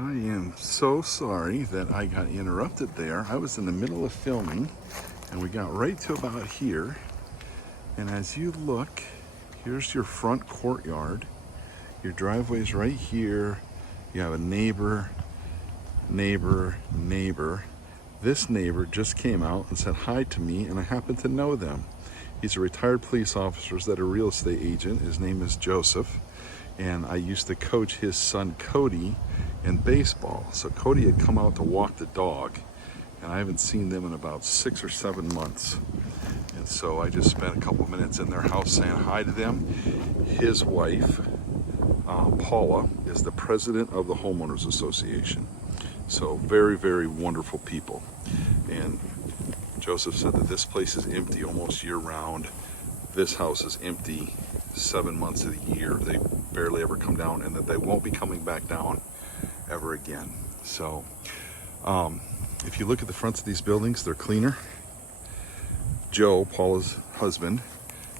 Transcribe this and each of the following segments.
I am so sorry that I got interrupted there. I was in the middle of filming and we got right to about here. And as you look, here's your front courtyard. Your driveway's right here. You have a neighbor. This neighbor just came out and said hi to me, and I happen to know them. He's a retired police officer that a real estate agent. His name is Joseph, and I used to coach his son Cody in baseball. So Cody had come out to walk the dog, and I haven't seen them in about 6 or 7 months. And so I just spent a couple minutes in their house saying hi to them. His wife, Paula, is the president of the Homeowners Association. So very, very wonderful people. And Joseph said that this place is empty almost year round. This house is empty 7 months of the year. They barely ever come down, and that they won't be coming back down ever again. So if you look at the fronts of these buildings, they're cleaner. Joe, Paula's husband,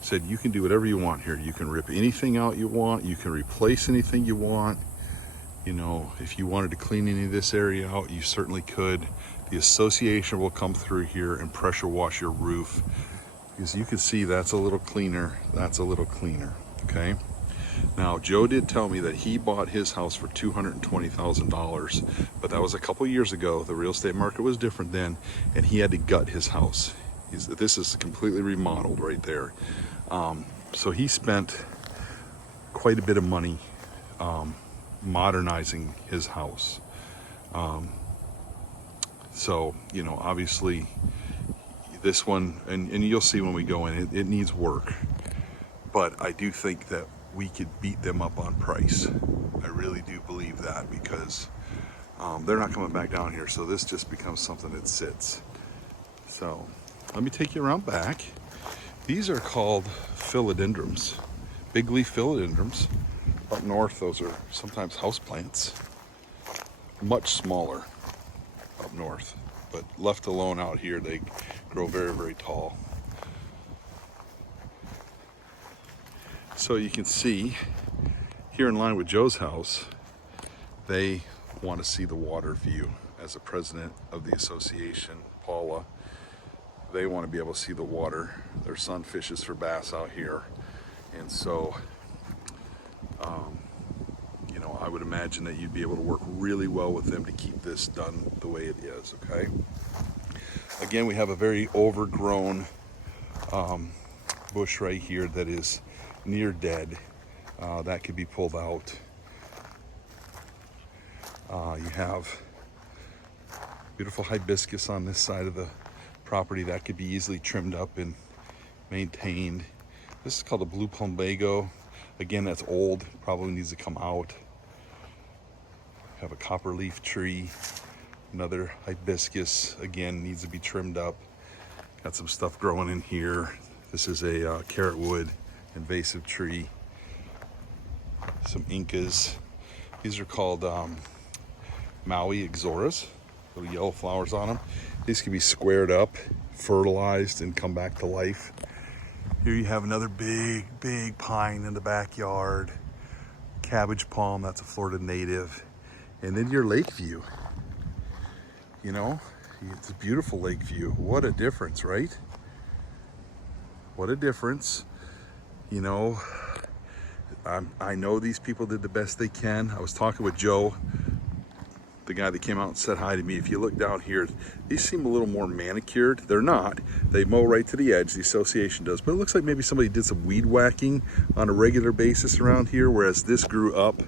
said you can do whatever you want here. You can rip anything out you want. You can replace anything you want. You know, if you wanted to clean any of this area out, you certainly could. The association will come through here and pressure wash your roof. Because you can see that's a little cleaner, that's a little cleaner, okay? Now, Joe did tell me that he bought his house for $220,000, but that was a couple years ago. The real estate market was different then, and he had to gut his house. This is completely remodeled right there. So he spent quite a bit of money modernizing his house. So, you know, obviously this one, and you'll see when we go in, it needs work. But I do think that we could beat them up on price. I really do believe that, because they're not coming back down here. So this just becomes something that sits. So let me take you around back. These are called philodendrons, big leaf philodendrons. Up north, those are sometimes houseplants, much smaller up north, but left alone out here, they grow very, very tall. So you can see here in line with Joe's house, they want to see the water view. As the president of the association, Paula, they want to be able to see the water. Their son fishes for bass out here, and so you know, I would imagine that you'd be able to work really well with them to keep this done the way it is, okay? Again, we have a very overgrown bush right here that is near dead. That could be pulled out. You have beautiful hibiscus on this side of the property that could be easily trimmed up and maintained. This is called a blue plumbago. Again, that's old, probably needs to come out. Have a copperleaf tree, another hibiscus, again, needs to be trimmed up. Got some stuff growing in here. This is a carrot wood invasive tree. Some incas. These are called Maui ixoras, little yellow flowers on them. These can be squared up, fertilized, and come back to life. Here you have another big, big pine in the backyard. Cabbage palm, that's a Florida native. And then your lake view. You know, it's a beautiful lake view. What a difference, right? What a difference. You know, I know these people did the best they can. I was talking with Joe, the guy that came out and said hi to me. If you look down here, these seem a little more manicured. They're not. They mow right to the edge, the association does. But it looks like maybe somebody did some weed whacking on a regular basis around here, whereas this grew up.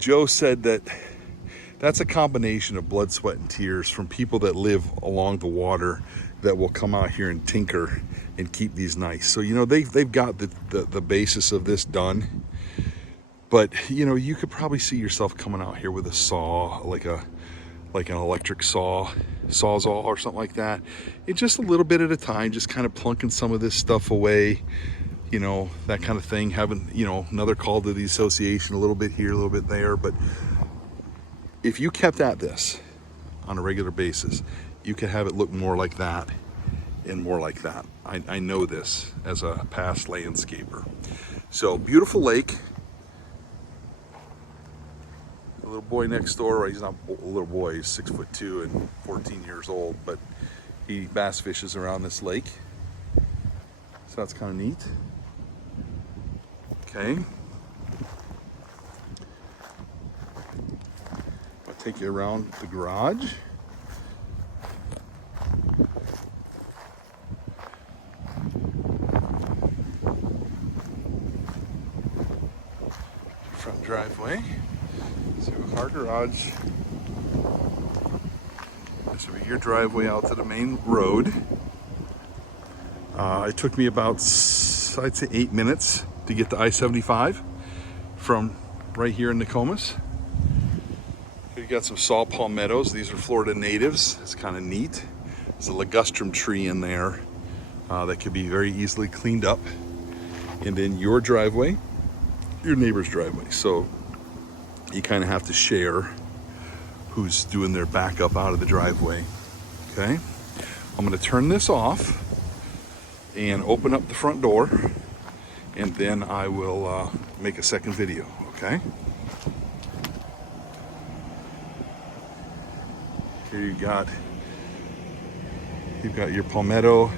Joe said that that's a combination of blood, sweat, and tears from people that live along the water that will come out here and tinker and keep these nice. So, you know, they've got the basis of this done. But, you know, you could probably see yourself coming out here with a saw, like an electric sawzall or something like that. And just a little bit at a time, just kind of plunking some of this stuff away, you know, that kind of thing. Having, you know, another call to the association, a little bit here, a little bit there. But if you kept at this on a regular basis, you could have it look more like that and more like that. I know this as a past landscaper. So beautiful lake. little boy next door, well, he's not a little boy, he's 6'2" and 14 years old, but he bass fishes around this lake. So that's kind of neat. Okay. I'll take you around the garage. Front driveway. So our garage. This will be your driveway out to the main road. It took me about, I'd say 8 minutes to get to I-75 from right here in Nokomis. You got some saw palmettos. These are Florida natives. It's kind of neat. There's a ligustrum tree in there that could be very easily cleaned up. And then your driveway, your neighbor's driveway. So you kind of have to share who's doing their backup out of the driveway. Okay, I'm going to turn this off and open up the front door, and then I will make a second video. Okay, here you've got your palmetto,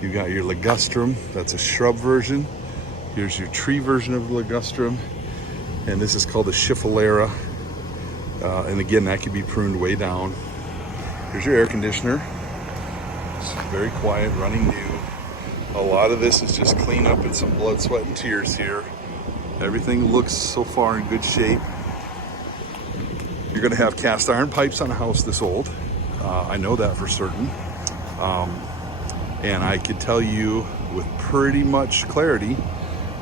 you've got your ligustrum. That's a shrub version. Here's your tree version of ligustrum, and this is called the schiffelera. And again, that can be pruned way down. Here's your air conditioner. It's very quiet, running new. A lot of this is just cleanup and some blood, sweat, and tears here. Everything looks so far in good shape. You're gonna have cast iron pipes on a house this old. I know that for certain. And I can tell you with pretty much clarity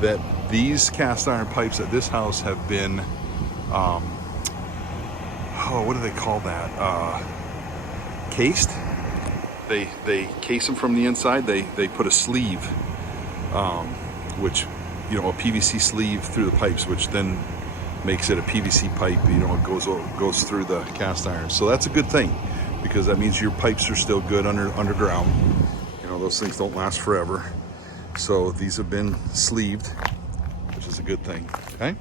that these cast iron pipes at this house have been, what do they call that? Cased. They case them from the inside. They put a sleeve, which, you know, a PVC sleeve through the pipes, which then makes it a PVC pipe. You know, it goes through the cast iron. So that's a good thing, because that means your pipes are still good underground. You know, those things don't last forever. So these have been sleeved, which is a good thing. Okay.